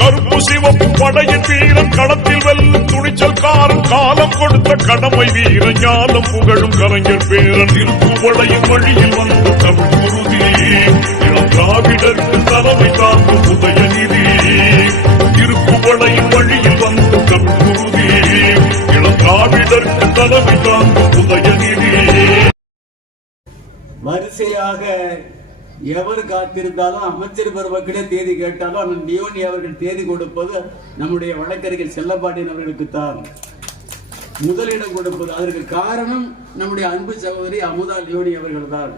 கருப்பு சிவப்பு படையின் வீரன் களத்தில் வெல்லும் துணிச்சல் காரம் காலம் கொடுத்த கடமை வீரன் ஞானம் புகழும் கலைஞர் பேரன். திருப்புவளையின் வழியில் வந்த தமிழ் குருதி. இளம் திராவிடருக்கு தலைமை தாங்கும் உதயநிதி திருப்புவளையின் வழியில் வந்த தமிழ் குருதி. இளம் திராவிடருக்கு தலைமை தாங்கும் உதயநிதி வரிசையாக எவர் காத்திருந்தாலும் அமைச்சர் பெருமக்களே தேதி கேட்டாலும் அந்த நியோனி அவர்கள் தேதி கொடுப்பது நம்முடைய வழக்கறிஞர் செல்லப்பாண்டியன் அவர்களுக்கு தான் முதலிடம் கொடுப்பது அதற்கு காரணம் நம்முடைய அன்பு சகோதரி அமுதா லியோனி அவர்கள் தான்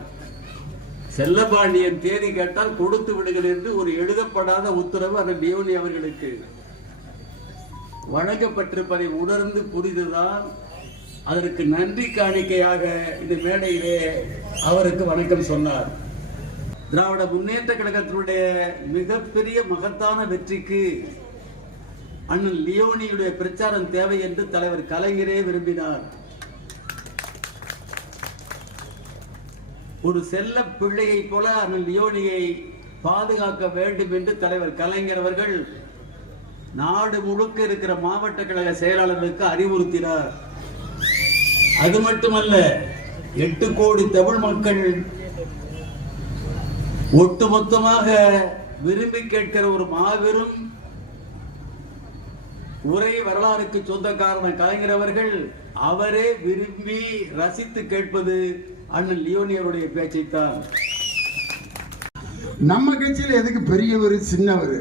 செல்லப்பாண்டியன் தேதி கேட்டால் கொடுத்து விடுங்கள் என்று ஒரு எழுதப்படாத உத்தரவு அந்த லியோனி அவர்களுக்கு. வழங்கப்பட்டிருப்பதை உணர்ந்து புரிந்துதான் அதற்கு நன்றி காணிக்கையாக இந்த மேடையிலே அவருக்கு வணக்கம் சொன்னார். திராவிட முன்னேற்ற கழகத்தினுடைய மிகப்பெரிய மகத்தான வெற்றிக்கு அண்ணன் லியோனியுடைய பிரச்சாரம் தேவை என்று தலைவர் கலைஞரே விரும்பினார். ஒரு செல்ல பிள்ளையை போல அண்ணன் லியோனியை பாதுகாக்க வேண்டும் என்று தலைவர் கலைஞர் அவர்கள் நாடு முழுக்க இருக்கிற மாவட்ட கழக செயலாளர்களுக்கு அறிவுறுத்தினார். அது மட்டுமல்ல எட்டு கோடி தமிழ் மக்கள் ஒட்டுமொத்தமாக விரும்பி கேட்கிற ஒரு மாபெரும் உரை வரலாறுக்கு சொந்தக்காரன கலைஞர் அவர்கள் அவரே விரும்பி ரசித்து கேட்பது அண்ணன் லியோனியருடைய பேச்சைத்தான். நம்ம கட்சியில எதுக்கு பெரியவர் சின்னவர்?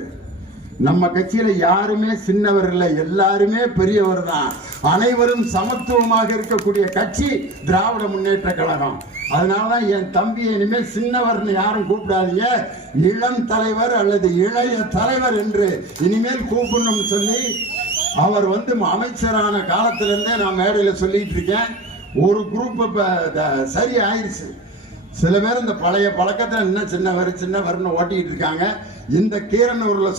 நம்ம கட்சியில யாருமே சின்னவர் இல்லை எல்லாருமே பெரியவர் தான். அனைவரும் சமத்துவமாக இருக்கக்கூடிய கட்சி திராவிட முன்னேற்ற கழகம். அதனாலதான் என் தம்பி இனிமேல் சின்னவர்னு யாரும் கூப்பிடாதீங்க. இளம் தலைவர் அல்லது இளைய தலைவர் என்று இனிமேல் கூப்பிடணும்னு சொல்லி அவர் வந்து அமைச்சரான காலத்திலிருந்தே நான் மேடையில சொல்லிட்டு இருக்கேன். ஒரு குரூப் இப்ப த- சரி ஆயிடுச்சு சில பேர் இந்த பழைய பழக்கத்தை இன்னும் சின்னவர் சின்னவர்னு ஓட்டிட்டு இருக்காங்க. இந்த கீரனூர்ல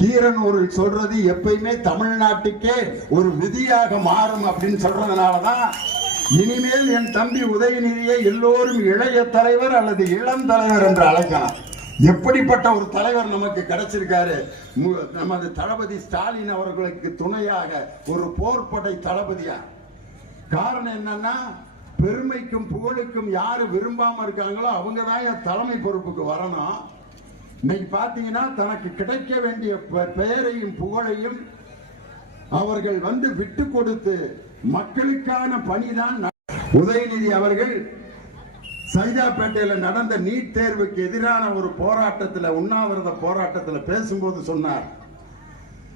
கீரன் ஒரு சொல்றது எப்பயுமே தமிழ்நாட்டுக்கே ஒரு விதியாக மாறும் அப்படின்னு சொல்றதுனாலதான் இனிமேல் என் தம்பி உதயநிதியை எல்லோரும் இளைய தலைவர் அல்லது இளம் தலைவர் என்று அழைக்கலாம். எப்படிப்பட்ட ஒரு தலைவர் நமக்கு கிடைச்சிருக்காரு? மு- நமது தளபதி ஸ்டாலின் அவர்களுக்கு துணையாக ஒரு போர்ப்படை தளபதியா? காரணம் என்னன்னா பெருமைக்கும் புகழுக்கும் யாரு விரும்பாம இருக்காங்களோ அவங்க தான் என் தலைமை பொறுப்புக்கு வரணும். இன்னைக்கு பார்த்தீங்கன்னா தனக்கு கிடைக்க வேண்டிய பெ- பெயரையும் புகழையும் அவர்கள் வந்து விட்டு கொடுத்து மக்களுக்கான பணிதான் உதயநிதி அவர்கள் சைதாப்பேட்டையில் நடந்த நீட் தேர்வுக்கு எதிரான ஒரு போராட்டத்தில் உண்ணாவிரத போராட்டத்தில் பேசும்போது சொன்னார்.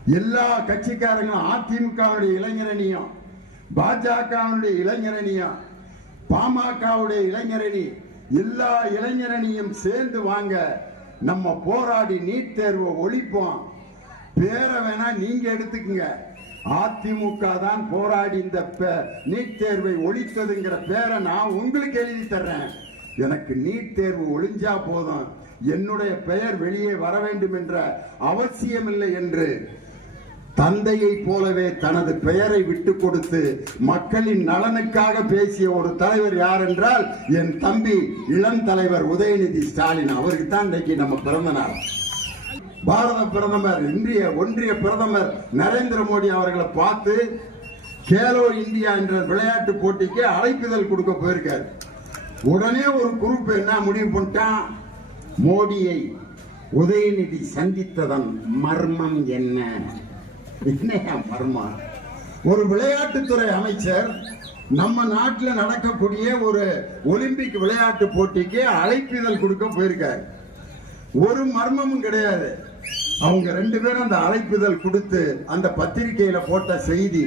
எல்லா கட்சிக்காரங்களும் அதிமுகவுடைய இளைஞரணியும் பாஜகவுடைய இளைஞரணியும் பாமகவுடைய இளைஞரணி எல்லா இளைஞரணியும் சேர்ந்து வாங்க நம்ம போராடி நீட் தேர்வை ஒழிப்போம். பேரை வேணா நீங்க எடுத்துக்கங்க. அதிமுக தான் போராடி இந்த பே- நீட் தேர்வை ஒழித்ததுங்கிற பேரை நான் உங்களுக்கு எழுதி தர்றேன். எனக்கு நீட் தேர்வு ஒழிஞ்சா போதும். என்னுடைய பெயர் வெளியே வர வேண்டும் என்ற அவசியமில்லை என்று தந்தையை போலவே தனது பெயரை விட்டு கொடுத்து மக்களின் நலனுக்காக பேசிய ஒரு தலைவர் யார் என்றால் என் தம்பி இளம் தலைவர் உதயநிதி ஸ்டாலின். அவருக்கு தான் இன்றைக்கு நம்ம பிறந்த நாள். பாரத பிரதமர் இன்றைய ஒன்றிய பிரதமர் நரேந்திர மோடி அவர்களை பார்த்து கேலோ இந்தியா என்ற விளையாட்டு போட்டிக்கு அழைப்புதல் கொடுக்க போயிருக்காரு. உடனே ஒரு குரூப் என்ன முடிவு பண்ணிட்டான்? மோடியை உதயநிதி சந்தித்ததன் மர்மம் என்ன? என்னையா மர்மா ஒரு விளையாட்டுத்துறை அமைச்சர் நம்ம நாட்டில் நடக்கக்கூடிய ஒரு ஒலிம்பிக் விளையாட்டு போட்டிக்கு அழைப்பிதழ் கொடுக்க போயிருக்காரு. ஒரு மர்மமும் கிடையாது. அவங்க ரெண்டு பேரும் அந்த அழைப்புதல் கொடுத்து அந்த பத்திரிகையில போட்ட செய்தி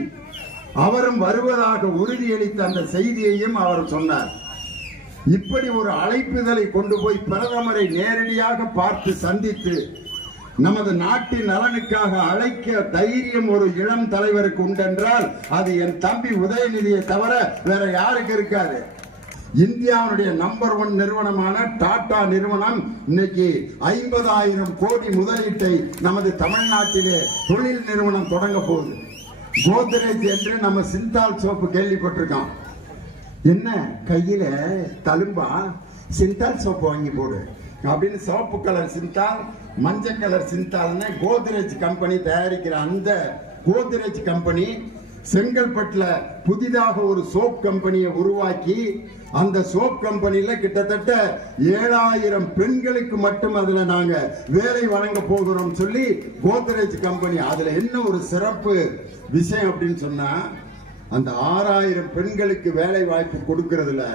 அவரும் வருவதாக உறுதியளித்த அந்த செய்தியையும் அவர் சொன்னார். இப்படி ஒரு அழைப்புதலை கொண்டு போய் பிரதமரை நேரடியாக பார்த்து சந்தித்து நமது நாட்டின் நலனுக்காக அழைக்க தைரியம் ஒரு இளம் தலைவருக்கு உண்டென்றால் அது என் தம்பி உதயநிதியை தவிர வேற யாருக்கு இருக்காது. இந்தியாவுடைய நம்பர் ஒன் நிறுவனமான டாடா நிறுவனம் இன்னைக்கு ஐம்பதாயிரம் கோடி முதலீட்டை நமது தமிழ்நாட்டிலே தொழில் நிறுவனம் தொடங்க போகுது. கோத்ரேஜ் என்று நம்ம சிந்தால் சோப்பு கேள்விப்பட்டிருக்கோம். என்ன கையில தழும்பா? சிந்தால் சோப்பு வாங்கி போடு. அப்படின்னு சோப்பு கலர் சிந்தால் மஞ்சள் கலர் சிந்தால்னு கோத்ரேஜ் கம்பெனி தயாரிக்கிற அந்த கோத்ரேஜ் கம்பெனி செங்கல்பட்டில் புதிதாக ஒரு சோப் கம்பெனியை உருவாக்கி அந்த சோப் கம்பெனியில் கிட்டத்தட்ட ஏழாயிரம் பெண்களுக்கு மட்டும் அதில் நாங்கள் வேலை வழங்க போகிறோம் சொல்லி கோத்ரேஜ் கம்பெனி. அதில் என்ன ஒரு சிறப்பு விஷயம் அப்படின்னு சொன்னால் அந்த ஆறாயிரம் பெண்களுக்கு வேலை வாய்ப்பு கொடுக்கறதுல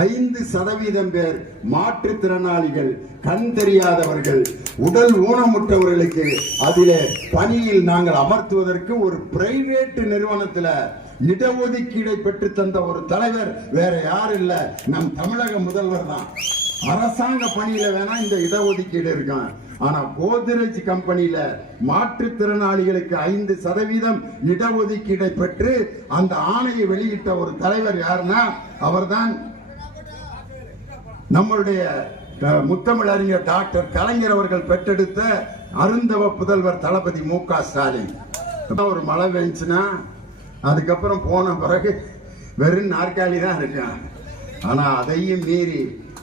ஐந்து சதவீதம் பேர் மாற்றுத்திறனாளிகள் கண் தெரியாதவர்கள் உடல் ஊனமுற்றவர்களுக்கு அதிலே பணியில் நாங்கள் அமர்த்துவதற்கு ஒரு பிரைவேட் நிறுவனத்தில் இடஒதுக்கீடை பெற்று தந்த ஒரு தலைவர் வேற யாரும் இல்ல. நம் தமிழக முதல்வர் தான். அரசாங்க பணியில வேணா இந்த இடஒதுக்கீடு இருக்கான். ஆனா கோத்ரேஜ் கம்பெனியில மாற்றுத்திறனாளிகளுக்கு ஐந்து சதவீதம் இடஒதுக்கீடை பெற்று அந்த ஆணையை வெளியிட்ட ஒரு தலைவர் யாருன்னா அவர்தான் நம்மளுடைய முத்தமிழறிஞர் டாக்டர் கலைஞர் அவர்கள் பெற்றெடுத்த அருந்தவ புதல்வர் தளபதி மு க ஸ்டாலின். ஒரு மழை பெஞ்சுன்னா அதுக்கப்புறம் போன பிறகு வெறும் நாற்காலி தான் இருக்கான். ஆனால் அதையும் மீறி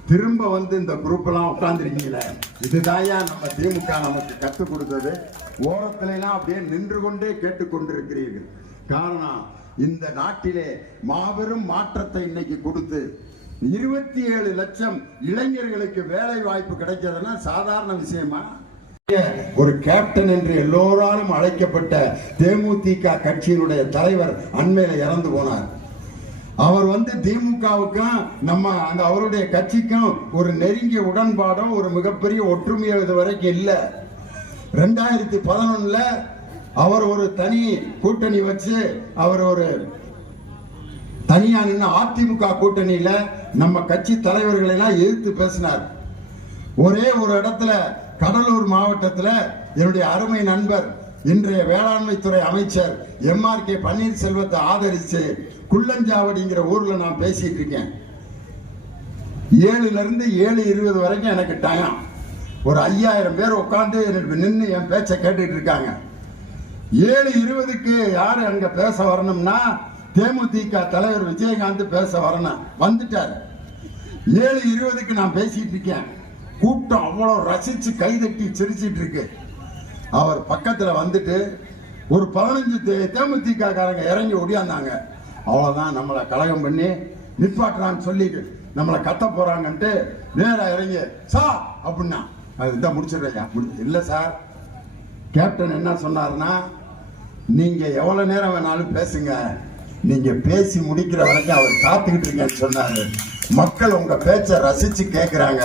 திரும்ப வந்து இந்த குரூப்பெல்லாம் உட்காந்துருக்கீங்களே இதுதாயா நம்ம திமுக நமக்கு கற்றுக் கொடுத்தது? ஓரத்துலலாம் அப்படியே நின்று கொண்டே கேட்டுக்கொண்டிருக்கிறீர்கள் காரணம் இந்த நாட்டிலே மாபெரும் மாற்றத்தை இன்னைக்கு கொடுத்து இருபத்தி ஏழு லட்சம் இளைஞர்களுக்கு வேலை வாய்ப்பு கிடைக்கிறதுனா சாதாரண விஷயமா? ஒரு கேப்டன் என்று எல்லோராலும் அழைக்கப்பட்ட தேமுதிக கட்சியினுடைய தலைவர் அண்மையில இறந்து போனார். அவர் வந்து திமுகவுக்கும் நம்ம அந்த அவருடைய கட்சிக்கும் ஒரு நெருங்கிய உடன்பாடும் ஒரு மிகப்பெரிய ஒற்றுமையோ இது வரைக்கும் இல்லை. ரெண்டாயிரத்தி பதினொன்னுல அவர் ஒரு தனி கூட்டணி வச்சு அவர் ஒரு தனியா நின்று அதிமுக கூட்டணியில நம்ம கட்சி தலைவர்களை எல்லாம் எதிர்த்து பேசினார். ஒரே ஒரு இடத்துல கடலூர் மாவட்டத்தில் என்னுடைய அருமை நண்பர் இன்றைய வேளாண்மை துறை அமைச்சர் எம் ஆர் கே பன்னீர்செல்வத்தை ஆதரிச்சு குள்ளஞ்சாவடிங்கிற ஊர்ல நான் பேசிட்டு இருக்கேன். ஏழுல இருந்து ஏழு இருபது வரைக்கும் எனக்கு டைம் ஒரு ஐயாயிரம் பேர் உட்காந்து நின்று என் பேச்சை கேட்டுட்டு இருக்காங்க. ஏழு இருபதுக்கு யார் அங்க பேச வரணும்னா தேமுதிக தலைவர் விஜயகாந்த் பேச வரணும் வந்துட்டார். ஏழு இருபதுக்கு நான் பேசிட்டு இருக்கேன். கூட்டம் அவ்வளோ ரசிச்சு கைதட்டி சிரிச்சிட்டு இருக்கு. அவர் பக்கத்தில் வந்துட்டு ஒரு பதினஞ்சு தே- தேமுதிக காரங்க இறங்கி ஒடியாந்தாங்க. அவ்வளோதான் நம்மளை கலகம் பண்ணி நிப்பாட்டுறான்னு சொல்லி நம்மளை கத்த போறாங்கன்ட்டு நேராக இறங்கி சார்! அப்படின்னா அது இதான் முடிச்சிடுறேன் முடி- இல்லை சார். கேப்டன் என்ன சொன்னார்னா நீங்கள் எவ்வளோ நேரம் வேணாலும் பேசுங்க. நீங்க பேசி முடிக்கிற வரைக்கும் அவர் காத்துக்கிட்டு இருக்கேன்னு சொன்னாரு. மக்கள் உங்க பேச்சை ரசிச்சு கேட்கிறாங்க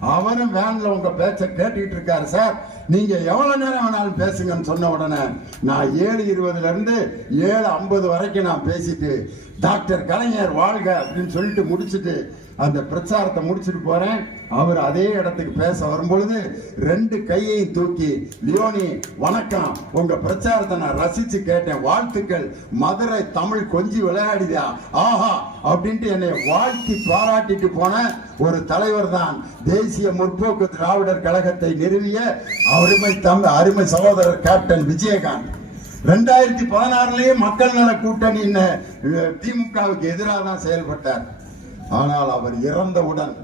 அவரும் வேன்ல உங்க பேச்சை கேட்டுக்கிட்டு இருக்காரு சார். நீங்க எவ்வளவு நேரம் வேணாலும் பேசுங்கன்னு சொன்ன உடனே நான் ஏழு இருபதுல இருந்து ஏழு ஐம்பது வரைக்கும் நான் பேசிட்டு டாக்டர் கலைஞர் வாழ்க அப்படின்னு சொல்லிட்டு முடிச்சுட்டு அந்த பிரச்சாரத்தை முடிச்சுட்டு போறேன். அவர் அதே இடத்துக்கு பேச வரும்பொழுது ரெண்டு கையையும் தூக்கி லியோனி வணக்கம். உங்க பிரச்சாரத்தை நான் ரசிச்சு கேட்டேன். வாழ்த்துக்கள். மதுரை தமிழ் கொஞ்சி விளையாடிதா ஆஹா அப்படின்ட்டு என்னை வாழ்த்தி பாராட்டிட்டு போன ஒரு தலைவர் தான் தேசிய முற்போக்கு திராவிடர் கழகத்தை நிறுவிய அருமை தமிழ் அருமை சகோதரர் கேப்டன் விஜயகாந்த். ரெண்டாயிரத்தி பதினாறுலயே மக்கள் நல கூட்டணி திமுகவுக்கு எதிராக தான் செயல்பட்டார். ஆனால் அவர் இறந்தவுடன்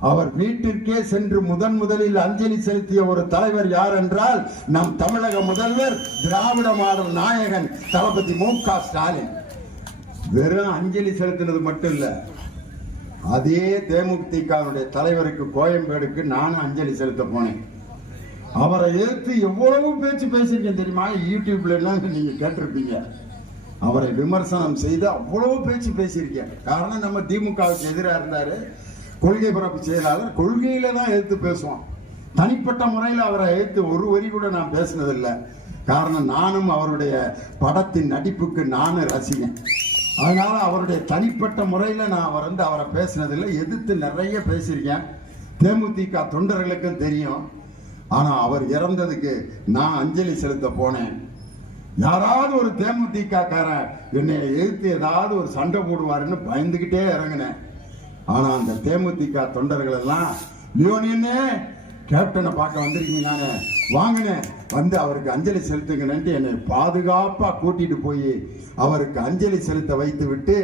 அவர் வீட்டிற்கே சென்று முதன் முதலில் அஞ்சலி செலுத்திய ஒரு தலைவர் யார் என்றால் நம் தமிழக முதல்வர் திராவிட மாடல் நாயகன் தளபதி மு க ஸ்டாலின். வெறும் அஞ்சலி செலுத்தினது மட்டும் இல்ல அதே தேமுதிகனுடைய தலைவருக்கு கோயம்பேடுக்கு நானும் அஞ்சலி செலுத்த போனேன். அவரை எதிர்த்து எவ்வளவு பேச்சு பேசியிருக்கேன் தெரியுமா? யூடியூப்ல எல்லாம் நீங்க கேட்டிருப்பீங்க. அவரை விமர்சனம் செய்து அவ்வளவு பேச்சு பேசியிருக்கேன். காரணம் நம்ம திமுகவுக்கு எதிராக இருந்தார் கொள்கை பரப்பு செயலாளர். கொள்கையில தான் எதிர்த்து பேசுவோம் தனிப்பட்ட முறையில் அவரை எதிர்த்து ஒரு வரி கூட நான் பேசினதில்லை. காரணம் நானும் அவருடைய படத்தின் நடிப்புக்கு நானும் ரசிகன். அதனால அவருடைய தனிப்பட்ட முறையில் நான் அவர் வந்து அவரை பேசினதில்லை. எதிர்த்து நிறைய பேசியிருக்கேன். தேமுதிக தொண்டர்களுக்கும் தெரியும். ஆனால் அவர் இறந்ததுக்கு நான் அஞ்சலி செலுத்த போனேன். யாராவது ஒரு தேமுதிகக்காரன் என்னை எதிர்த்து ஏதாவது ஒரு சண்டை போடுவாருன்னு பயந்துகிட்டே இறங்கினேன். ஆனா அந்த தேமுதிக தொண்டர்கள் எல்லாம் லியோனியனே கேப்டனை பார்க்க வந்திருக்கீங்க நானே வாங்கினேன் வந்து அவருக்கு அஞ்சலி செலுத்துங்கன்னு என்னை பாதுகாப்பா கூட்டிட்டு போய் அவருக்கு அஞ்சலி செலுத்த வைத்து விட்டு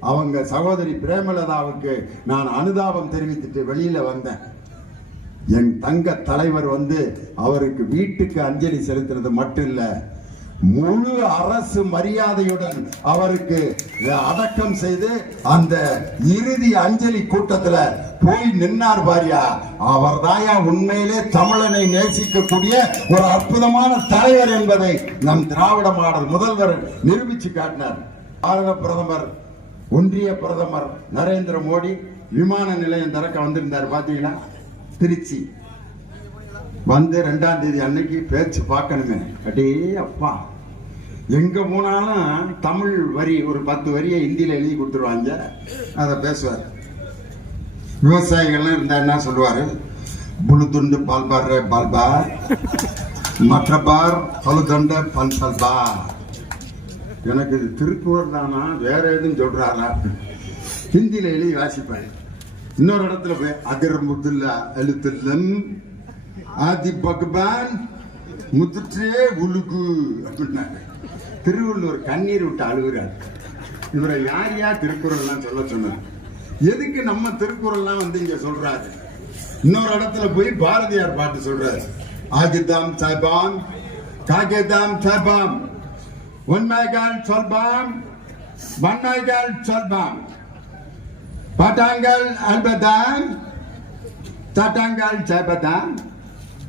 அவங்க சகோதரி பிரேமலதாவுக்கு நான் அனுதாபம் தெரிவித்துட்டு வெளியில வந்தேன். என் தங்க தலைவர் வந்து அவருக்கு வீட்டுக்கு அஞ்சலி செலுத்துறது மட்டும் இல்லை முழு அரசு மரியாதையுடன் அவருக்கு அடக்கம் செய்து அந்த இறுதி அஞ்சலி கூட்டத்துல போய் நின்னார் பாரியா. அவர் உண்மையிலே தமிழனை நேசிக்கக்கூடிய ஒரு அற்புதமான தலைவர் என்பதை நம் திராவிட மாடல் முதல்வர் நிரூபிச்சு காட்டினார். பாரத பிரதமர் ஒன்றிய பிரதமர் நரேந்திர மோடி விமான நிலையம் திறக்க வந்திருந்தார் பாத்தீங்கன்னா திருச்சி. வந்து ரெண்டாம் தேதி அன்னைக்கு பேச்சு பார்க்கணுமே. அடே அப்பா. எங்க போனாலும் தமிழ் வரி ஒரு பத்து வரியை ஹிந்தியில் எழுதி கொடுத்துருவாங்க. அதை பேசுவார். விவசாயிகள்லாம் இருந்தா என்ன சொல்லுவாரு? புழுதுண்டு பாடுற பால்பார் மற்ற பார் பழுதண்ட பல் பல்பார் எனக்கு இது திருக்குறள் தானா? வேற எதுவும் சொல்றாரா? ஹிந்தியில் எழுதி வாசிப்பாரு. இன்னொரு இடத்துல போய் அகர் முதுல்லா எழுத்துல்லம் ஆதி பகவான் முதிற்றே உலுகு அப்படின்னாரு திருவள்ளுவர் கண்ணீர் விட்டு அழுகுறாரு. இவரை யார் யார் திருக்குறள்லாம் சொல்ல சொன்னார்? எதுக்கு நம்ம திருக்குறள்லாம் வந்து இங்க சொல்றாரு? இன்னொரு இடத்துல போய் பாரதியார் பாட்டு சொல்றாரு. ஆகிதாம் சாய்பாம் காகிதாம் சாய்பாம் உண்மைகள் சொல்பாம் வன்மைகள் சொல்பாம். பட்டாங்கள் அல்பதாம் சட்டங்கள்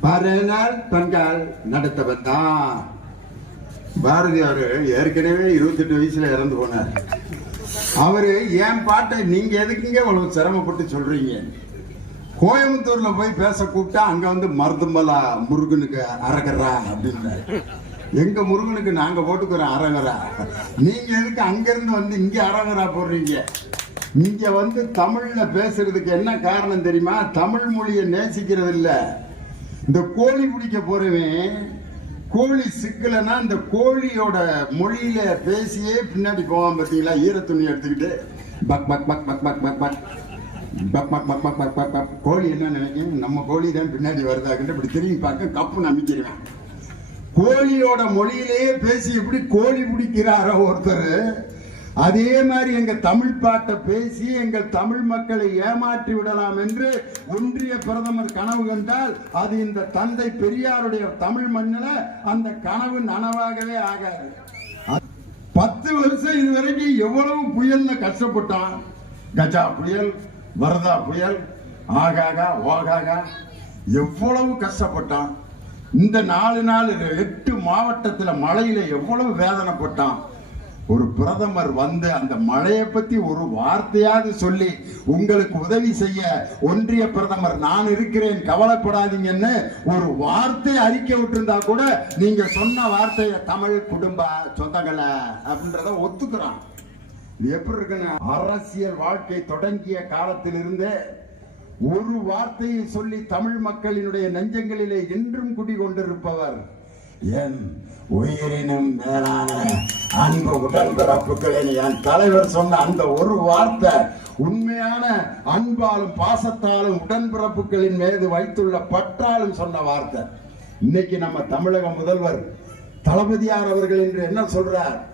செய்பதாம் பறையினால் பெண்கள் நடத்தவந்தான் பாரதியார் ஏற்கனவே இருபத்தெட்டு வயசுல இறந்து போனார். அவரு என் பாட்டை நீங்க எதுக்குங்க அவ்வளவு சிரமப்பட்டு சொல்றீங்க? கோயம்புத்தூர்ல போய் பேச கூப்பிட்டா அங்க வந்து மருதுமலா முருகனுக்கு அரகரா அப்படின்னாரு. எங்க முருகனுக்கு நாங்க போட்டுக்கிறோம் அரகரா? நீங்க எதுக்கு அங்கிருந்து வந்து இங்க அரகரா போடுறீங்க? இங்க வந்து தமிழ்ல பேசுறதுக்கு என்ன காரணம் தெரியுமா? தமிழ் மொழியை நேசிக்கிறது இல்லை இந்த கோழி பிடிக்க போறவன் கோழி சிக்கலைன்னா இந்த கோழியோட மொழியில பேசியே பின்னாடி போவான் பார்த்தீங்களா ஈர துணி எடுத்துக்கிட்டு பக் பக் பக் பக் பக் பக் பக் பக் பக் பக் பக் பக் பக் பக் கோழி என்ன நினைக்கும் நம்ம கோழி தான் பின்னாடி வருதாக்கிட்டு இப்படி திரும்பி பார்க்க கப்பு நம்பிக்கிறேன் கோழியோட மொழியிலேயே பேசி எப்படி கோழி பிடிக்கிறாரோ ஒருத்தர் அதே மாதிரி எங்க தமிழ் பாட்டை பேசி எங்கள் தமிழ் மக்களை ஏமாற்றி விடலாம் என்று ஒன்றிய பிரதமர் கனவு கண்டால் அது இந்த தந்தை பெரியாருடைய தமிழ் மண்ணில் அந்த கனவு நனவாகவே ஆகாது. பத்து வருஷம் இது வரைக்கும் எவ்வளவு புயல்ல கஷ்டப்பட்டான். கஜா புயல் வரதா புயல் ஆகாகா ஓகாகா எவ்வளவு கஷ்டப்பட்டான். இந்த நாலு நாள் எட்டு மாவட்டத்தில் மழையில எவ்வளவு வேதனைப்பட்டான். ஒரு பிரதமர் வந்து அந்த மழையை பத்தி ஒரு வார்த்தையாவது சொல்லி உங்களுக்கு உதவி செய்ய ஒன்றிய பிரதமர் நான் இருக்கிறேன் கவலைப்படாதீங்கன்னு ஒரு வார்த்தை அறிக்கை விட்டுருந்தா கூட நீங்க சொன்ன வார்த்தையை தமிழ் குடும்ப சொந்தங்களை அப்படின்றத ஒத்துக்கிறான் இது எப்படி இருக்குன்னு அரசியல் வாழ்க்கை தொடங்கிய காலத்திலிருந்தே ஒரு வார்த்தையை சொல்லி தமிழ் மக்களினுடைய நெஞ்சங்களிலே இன்றும் குடிகொண்டிருப்பவர் என் உயிரினும் மேலான அன்பு உடன்பிறப்புகளின் என் தலைவர் சொன்ன அந்த ஒரு வார்த்தை உண்மையான அன்பாலும் பாசத்தாலும் உடன்பிறப்புகளின் மீது வைத்துள்ள பற்றாலும் சொன்ன வார்த்தை. இன்னைக்கு நம்ம தமிழக முதல்வர் தளபதியார் அவர்கள் என்று என்ன சொல்றார்?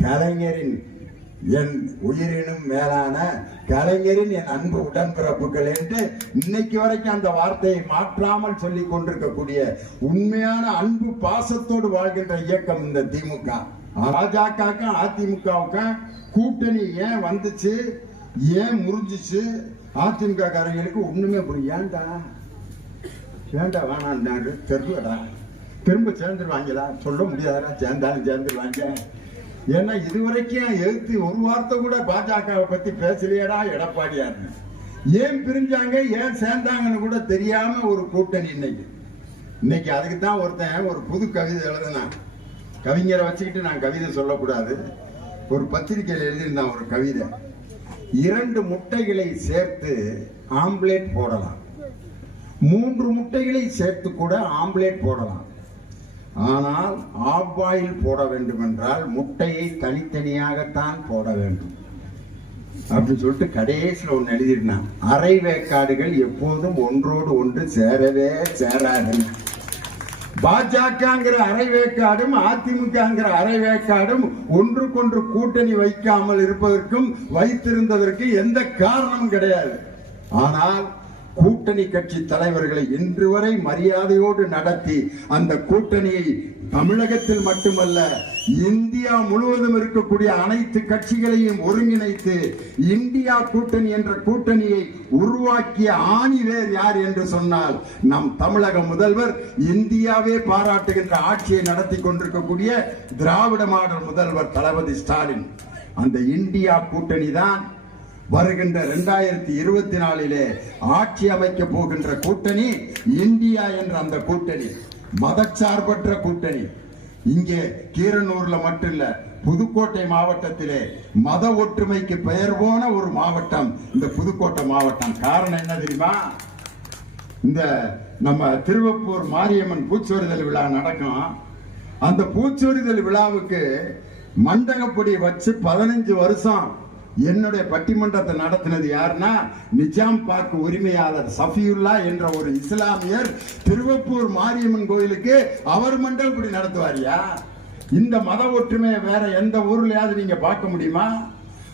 கலைஞரின் என் உயிரினும் மேலான கலைஞரின் என் அன்பு உடன்பிறப்புகள் என்று இன்னைக்கு வரைக்கும் அந்த வார்த்தையை மாற்றாமல் சொல்லி கொண்டிருக்கக்கூடிய உண்மையான அன்பு பாசத்தோடு வாழ்கின்ற இயக்கம் இந்த திமுக. பாஜகவுக்கும் அதிமுகவுக்கும் கூட்டணி ஏன் வந்துச்சு? ஏன் முறிஞ்சிச்சு? அதிமுக காரங்களுக்கு ஒண்ணுமே புரியும் ஏன்டா? ஏன்டா வேணாண்டாரு தெரியலடா. திரும்ப சேர்ந்துருவாங்களா? சொல்ல முடியாதா? சேர்ந்தாலும் சேர்ந்துருவாங்க. ஏன்னா இதுவரைக்கும் எழுத்து ஒரு வார்த்தை கூட பாஜகவை பத்தி பேசலையடா எடப்பாடியார் ஏன் பிரிஞ்சாங்க ஏன் சேர்ந்தாங்கன்னு கூட தெரியாம ஒரு கூட்டணி இன்னைக்கு. இன்னைக்கு அதுக்கு தான் ஒருத்தன் ஒரு புது கவிதை எழுதினான். கவிஞரை வச்சுக்கிட்டு நான் கவிதை சொல்லக்கூடாது. ஒரு பத்திரிகையில் எழுதியிருந்தான் ஒரு கவிதை. இரண்டு முட்டைகளை சேர்த்து ஆம்லேட் போடலாம். மூன்று முட்டைகளை சேர்த்து கூட ஆம்லேட் போடலாம். ஆனால் ஆஃப் போட வேண்டும் என்றால் முட்டையை தனித்தனியாகத்தான் போட வேண்டும். அப்படின்னு சொல்லிட்டு கடைசியில் ஒன்று எழுதியிருந்தான் அரை வேக்காடுகள் எப்போதும் ஒன்றோடு ஒன்று சேரவே சேராது. பாஜகங்கிற அரை வேக்காடும் அதிமுகங்கிற அரை வேக்காடும் ஒன்றுக்கொன்று கூட்டணி வைக்காமல் இருப்பதற்கும் வைத்திருந்ததற்கு எந்த காரணமும் கிடையாது. ஆனால் கூட்டணி கட்சி தலைவர்களை இன்று வரை மரியாதையோடு நடத்தி அந்த கூட்டணியை தமிழகத்தில் மட்டுமல்ல இந்தியா முழுவதும் இருக்கக்கூடிய அனைத்து கட்சிகளையும் ஒருங்கிணைத்து இந்தியா கூட்டணி என்ற கூட்டணியை உருவாக்கிய ஆணிவேர் யார் என்று சொன்னால் நம் தமிழக முதல்வர் இந்தியாவே பாராட்டுகின்ற ஆட்சியை நடத்தி கொண்டிருக்கக்கூடிய திராவிட மாடல் முதல்வர் தளபதி ஸ்டாலின். அந்த இந்தியா கூட்டணி தான் வருகின்ற இரண்டாயிரத்தி இருபத்தி நாலிலே ஆட்சி அமைக்க போகின்ற கூட்டணி இந்தியா என்ற அந்த கூட்டணி மதச்சார்பற்ற கூட்டணி. இங்கே கீரனூர்ல மட்டும் இல்ல புதுக்கோட்டை மாவட்டத்திலே மத ஒற்றுமைக்கு பெயர் போன ஒரு மாவட்டம் இந்த புதுக்கோட்டை மாவட்டம். காரணம் என்ன தெரியுமா? இந்த நம்ம திருவப்பூர் மாரியம்மன் பூச்சொரிதல் விழா நடக்கும். அந்த பூச்சொரிதல் விழாவுக்கு மண்டகப்பொடி வச்சு பதினஞ்சு வருஷம் என்னுடைய பட்டிமன்றத்தை நடத்தினது யாருன்னா நிஜாம் பார்க் உரிமையாளர் சஃபியுல்லா என்ற ஒரு இஸ்லாமியர் திருவப்பூர் மாரியம்மன் கோயிலுக்கு அவர் மண்டகப்படி நடத்துவாரியா? இந்த மத ஒற்றுமையை வேற எந்த ஊர்லயாவது நீங்க பார்க்க முடியுமா?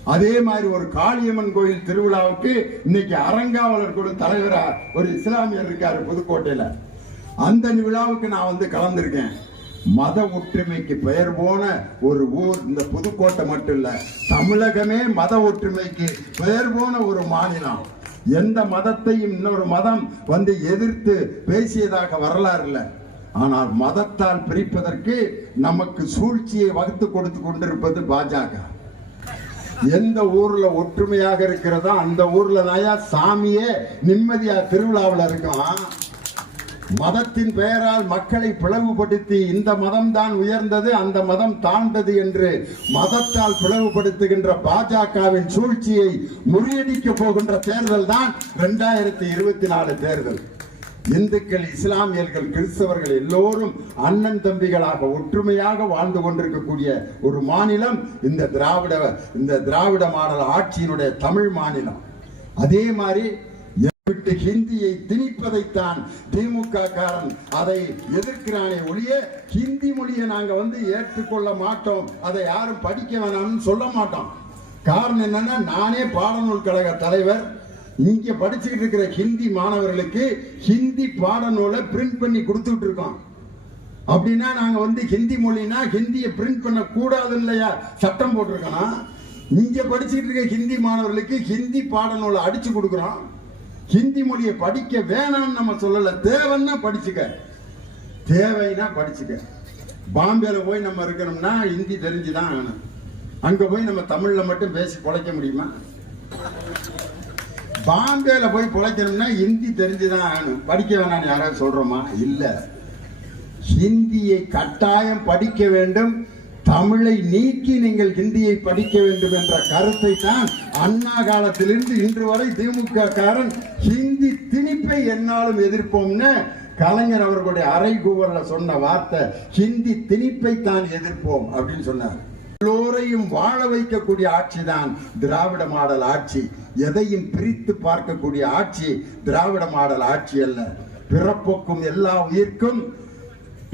அதே மாதிரி ஒரு காளியம்மன் கோயில் திருவிழாவுக்கு இன்னைக்கு அரங்காவலர் குழு தலைவரா ஒரு இஸ்லாமியர் இருக்காரு புதுக்கோட்டையில. அந்த விழாவுக்கு நான் வந்து கலந்திருக்கேன். மத ஒற்றுமைக்கு பெயர் போன ஒரு ஊர் இந்த புதுக்கோட்டை மட்டும் இல்ல தமிழகமே மத ஒற்றுமைக்கு பெயர் போன ஒரு மாநிலம். எந்த மதத்தையும் இன்னொரு மதம் வந்து எதிர்த்து பேசியதாக வரலாறு இல்லை. ஆனால் மதத்தால் பிரிப்பதற்கு நமக்கு சூழ்ச்சியை வகுத்து கொடுத்து கொண்டிருப்பது பாஜக. எந்த ஊர்ல ஒற்றுமையாக இருக்கிறதோ அந்த ஊர்ல தாயா சாமியே நிம்மதியா திருவிழாவில் இருக்கான் மதத்தின் பெயரால் மக்களை பிளவுபடுத்தி இந்த மதம் தான் உயர்ந்தது அந்த மதம் தாழ்ந்தது என்று மதத்தால் பிளவுபடுத்துகின்ற பாஜகவின் சூழ்ச்சியை முறியடிக்க போகின்ற தேர்தல் தான் இரண்டாயிரத்தி இருபத்தி நாலு தேர்தல். இந்துக்கள் இஸ்லாமியர்கள் கிறிஸ்தவர்கள் எல்லோரும் அண்ணன் தம்பிகளாக ஒற்றுமையாக வாழ்ந்து கொண்டிருக்கக்கூடிய ஒரு மாநிலம் இந்த திராவிட இந்த திராவிட மாடல் ஆட்சியினுடைய தமிழ் மாநிலம். அதே மாதிரி விட்டு ஹிந்தியை திணிப்பதைத்தான் திமுக காரன். அதை எதிர்க்கிறானே ஒழிய ஹிந்தி மொழியை நாங்க வந்து ஏற்றுக்கொள்ள மாட்டோம். அதை யாரும் படிக்க வேணாம்னு சொல்ல மாட்டோம். காரணம் என்னன்னா நானே பாடநூல் கழக தலைவர். இங்க படிச்சுக்கிட்டு இருக்கிற ஹிந்தி மாணவர்களுக்கு ஹிந்தி பாடநூலை பிரிண்ட் பண்ணி கொடுத்துட்டு இருக்கோம். அப்படின்னா நாங்க வந்து ஹிந்தி மொழினா ஹிந்தியை பிரிண்ட் பண்ண கூடாது இல்லையா? சட்டம் போட்டிருக்கோம் இங்க படிச்சுக்கிட்டு இருக்க ஹிந்தி மாணவர்களுக்கு ஹிந்தி பாடநூலை அடிச்சு கொடுக்குறோம். ஹிந்தி மொழியை படிக்க வேணாம்னு நம்ம சொல்லல. தேவைன்னா படிச்சுக்க. தேவைன்னா படிச்சுக்க. பாம்பேல போய் நம்ம இருக்கணும்னா ஹிந்தி தெரிஞ்சுதான் ஆகணும். அங்க போய் நம்ம தமிழ்ல மட்டும் பேசி பொழைக்க முடியுமா? பாம்பேல போய் பொழைக்கணும்னா ஹிந்தி தெரிஞ்சுதான் ஆகணும். படிக்க வேணாம்னு யாராவது சொல்றோமா? இல்ல. ஹிந்தியை கட்டாயம் படிக்க வேண்டும். தமிழை நீக்கி நீங்கள் ஹிந்தியை படிக்க வேண்டும் என்ற கருத்தை தான் அண்ணா காலத்திலிருந்து இன்று வரை திமுக காரன் ஹிந்தி திணிப்பை என்னாலும் எதிர்ப்போம்னு கலைஞர் அவர்களுடைய அரைகூவரில் சொன்ன வார்த்தை ஹிந்தி திணிப்பை தான் எதிர்ப்போம் அப்படின்னு சொன்னார். எல்லோரையும் வாழ வைக்கக்கூடிய ஆட்சி தான் திராவிட மாடல் ஆட்சி. எதையும் பிரித்து பார்க்கக்கூடிய ஆட்சி திராவிட மாடல் ஆட்சி அல்ல. பிறப்புக்கும் எல்லா உயிர்க்கும்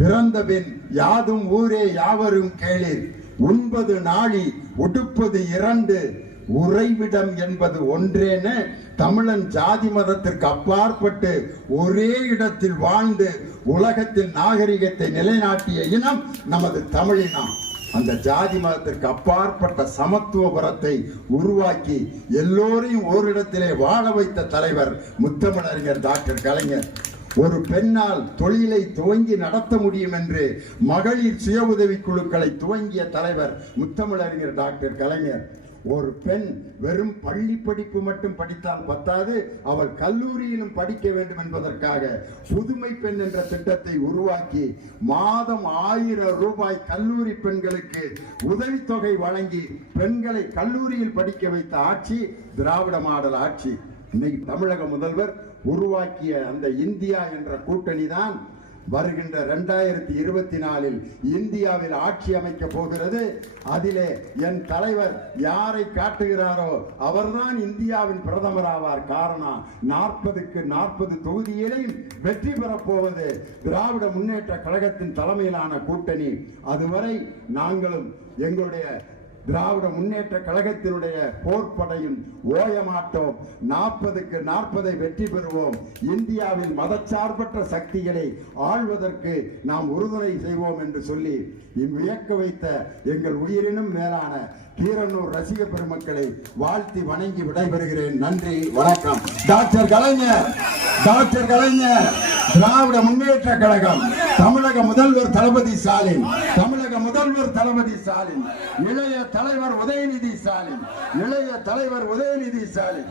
பிறந்தபின் யாதும் ஊரே யாவரும் கேளீர். உண்பது நாழி உடுப்பது இரண்டு. உறைவிடம் என்பது ஒன்றேன. தமிழன் ஜாதி மதத்திற்கு அப்பாற்பட்டு ஒரே இடத்தில் வாழ்ந்து உலகத்தில் நாகரிகத்தை நிலைநாட்டிய இனம் நமது தமிழினம். அந்த ஜாதி மதத்திற்கு அப்பாற்பட்ட சமத்துவபுரத்தை உருவாக்கி எல்லோரையும் ஓரிடத்திலே வாழ வைத்த தலைவர் முத்தமிழறிஞர் டாக்டர் கலைஞர். ஒரு பெண்ணால் தொழிலை துவங்கி நடத்த முடியும் என்று மகளிர் சுய உதவி குழுக்களை துவங்கிய தலைவர் முத்தமிழறிஞர் டாக்டர் கலைஞர். ஒரு பெண் வெறும் பள்ளி படிப்பு மட்டும் படித்தால் பத்தாது அவள் கல்லூரியிலும் படிக்க வேண்டும் என்பதற்காக புதுமை பெண் என்ற திட்டத்தை உருவாக்கி மாதம் ஆயிரம் ரூபாய் கல்லூரி பெண்களுக்கு உதவித்தொகை வழங்கி பெண்களை கல்லூரியில் படிக்க வைத்த ஆட்சி திராவிட மாடல் ஆட்சி. இன்னைக்கு தமிழக முதல்வர் உருவாக்கிய அந்த இந்தியா என்ற கூட்டணி தான் வருகின்ற ரெண்டாயிரத்தி இருபத்தி நாலில் இந்தியாவில் ஆட்சி அமைக்க போகிறது. அதிலே என் தலைவர் யாரை காட்டுகிறாரோ அவர்தான் இந்தியாவின் பிரதமர் ஆவார் காரணம் நாற்பதுக்கு நாற்பது தொகுதியிலையும் வெற்றி பெறப்போவது திராவிட முன்னேற்ற கழகத்தின் தலைமையிலான கூட்டணி. அதுவரை நாங்களும் எங்களுடைய திராவிட முன்னேற்ற கழகத்தினுடைய போர்ப்படையும் ஓயமாட்டோம். நாற்பதுக்கு நாற்பதை வெற்றி பெறுவோம். இந்தியாவில் மதச்சார்பற்ற சக்திகளை ஆள்வதற்கு நாம் உறுதுணை செய்வோம் என்று சொல்லி வியக்க வைத்த எங்கள் உயிரினும் மேலான கீரனூர் ரசிக பெருமக்களை வாழ்த்தி வணங்கி விடைபெறுகிறேன். நன்றி வணக்கம். டாக்டர் கலைஞர் டாக்டர் கலைஞர் திராவிட முன்னேற்ற கழகம் தமிழக முதல்வர் தளபதி ஸ்டாலின் தமிழக முதல்வர் தளபதி ஸ்டாலின் இளைய தலைவர் உதயநிதி ஸ்டாலின் இளைய தலைவர் உதயநிதி ஸ்டாலின்.